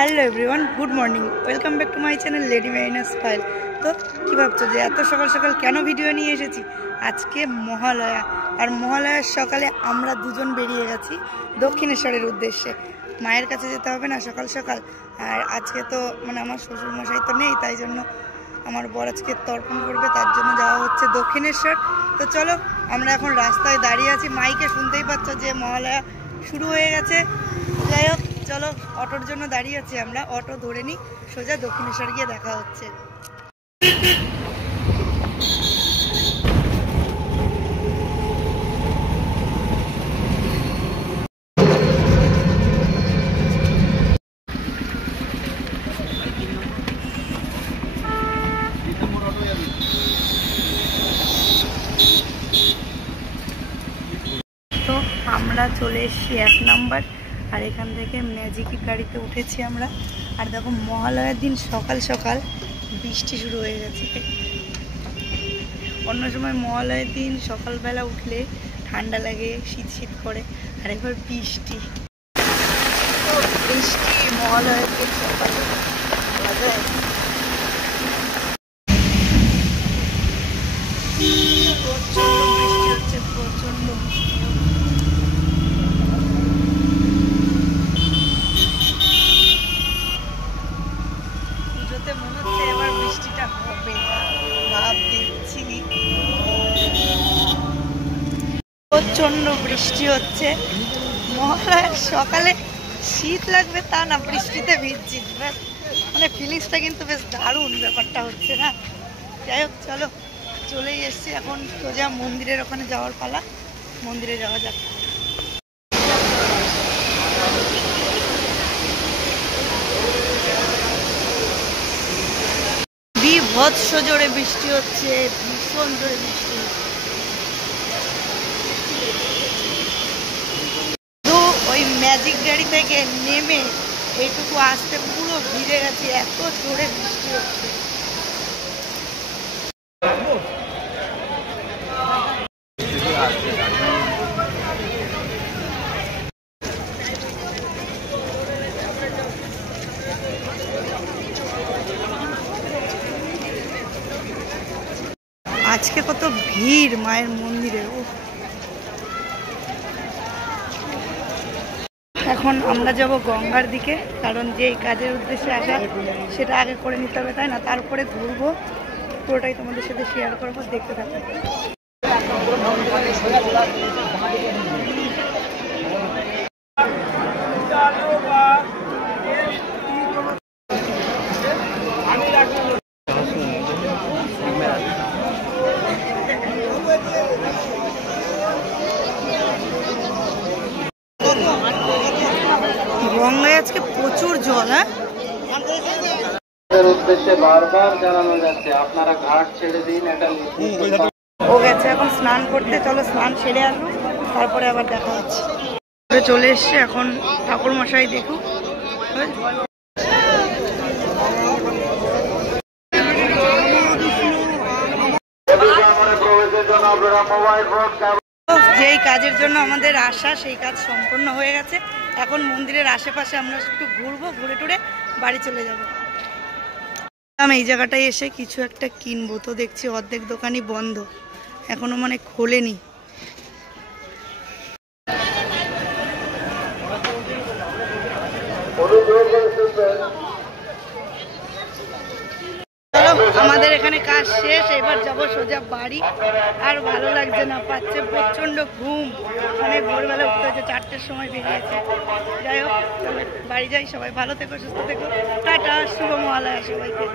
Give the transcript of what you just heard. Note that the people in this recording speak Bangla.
Hello everyone, good morning, welcome back to my channel lady Marina style. তো কী ভাবছো যে এত সকাল সকাল কেন ভিডিও নিয়ে এসেছি? আজকে মহালয়া, আর মহালয়ার সকালে আমরা দুজন বেরিয়ে গেছি দক্ষিণেশ্বরের উদ্দেশ্যে। মায়ের কাছে যেতে হবে না সকাল সকাল, আর আজকে তো আমার শ্বশুরমশাই তো নেই, তাই জন্য আমার বর আজকে তর্পণ করবে, তার জন্য যাওয়া হচ্ছে দক্ষিণেশ্বর। তো চলো, আমরা এখন রাস্তায় দাঁড়িয়ে আছি, মাইকে শুনতেই পাচ্ছ যে মহালয়া শুরু হয়ে গেছে। যাই হোক, চলো, অটোর জন্য দাঁড়িয়ে আছি আমরা, অটো ধরে নিই, সোজা দক্ষিণেশ্বর গিয়ে দেখা হচ্ছে। তো আমরা চলে এসেছি 1 নম্বর, আর এখান থেকে ম্যাজিকের গাড়িতে উঠেছি আমরা। আর দেখো, মহালয়ার দিন সকাল সকাল বৃষ্টি শুরু হয়ে গেছে। অন্য সময় মহালয়ার দিন সকালবেলা উঠলে ঠান্ডা লাগে, শীত শীত করে, আর এবার বৃষ্টি। তো বৃষ্টি মহালয়ার দিন সকালে প্রচন্ড বৃষ্টি হচ্ছে, প্রচন্ড। পুজোতে মনে হচ্ছে এবার বৃষ্টিটা হবে, ভাব দেখছি। প্রচন্ড বৃষ্টি হচ্ছে মহালয়ার সকালে। শীত লাগবে তা না, বৃষ্টিতে ভিজছি, ফিলিংসটা কিন্তু বেশ দারুণ ব্যাপারটা হচ্ছে না। যাই হোক, চলো, চলেই এসছি এখন, সোজা মন্দিরের ওখানে যাওয়ার পালা। মন্দিরে যাওয়া যাক। বিভৎস জোরে বৃষ্টি হচ্ছে, ভীষণ জোরে বৃষ্টি। তো ওই ম্যাজিক গাড়ি থেকে নেমে এইটুকু আসতে পুরো ভিজে গেছে, এত জোরে বৃষ্টি হচ্ছে। আজকে কত ভিড় মায়ের মন্দিরে। এখন আমরা যাব গঙ্গার দিকে, কারণ যেই কাজের উদ্দেশ্যে আসা সেটা আগে করে নিতে হবে, তাই না? তারপরে ঘুরবো, পুরোটাই তোমাদের সাথে শেয়ার করবো, দেখতে থাকো। গঙ্গায় আজকে প্রচুর জল। উদ্দেশ্যে বারবার জানানো যাচ্ছে আপনারা ঘাট ছেড়ে দিন। ও গেছে এখন স্নান করতে, চলো স্নান সেরে আসবো, তারপরে আবার দেখা হচ্ছে। চলে এসছে এখন ঠাকুর মশাই, দেখুক। যেই কাজের জন্য আমাদের আশা, সেই কাজ সম্পূর্ণ হয়ে গেছে। এখন মন্দিরের আশেপাশে আমরা একটু ঘুরবো, ঘুরে টুরে বাড়ি চলে যাবো। আমি এই জায়গাটায় এসে কিছু একটা কিনবো, তো দেখছি অর্ধেক দোকানই বন্ধ, এখনো খোলেনি। আমাদের এখানে কাজ শেষ, এবার যাবো সোজা বাড়ি। আর ভালো লাগছে না, পাচ্ছে প্রচন্ড ঘুম। ভোরবেলা উঠতে হচ্ছে, 4টের সময় বেরিয়েছে। যাই হোক, চলো বাড়ি যাই। সবাই ভালো থেকো, সুস্থ থেকো, টাটা, শুভ মহালয়া সবাইকে।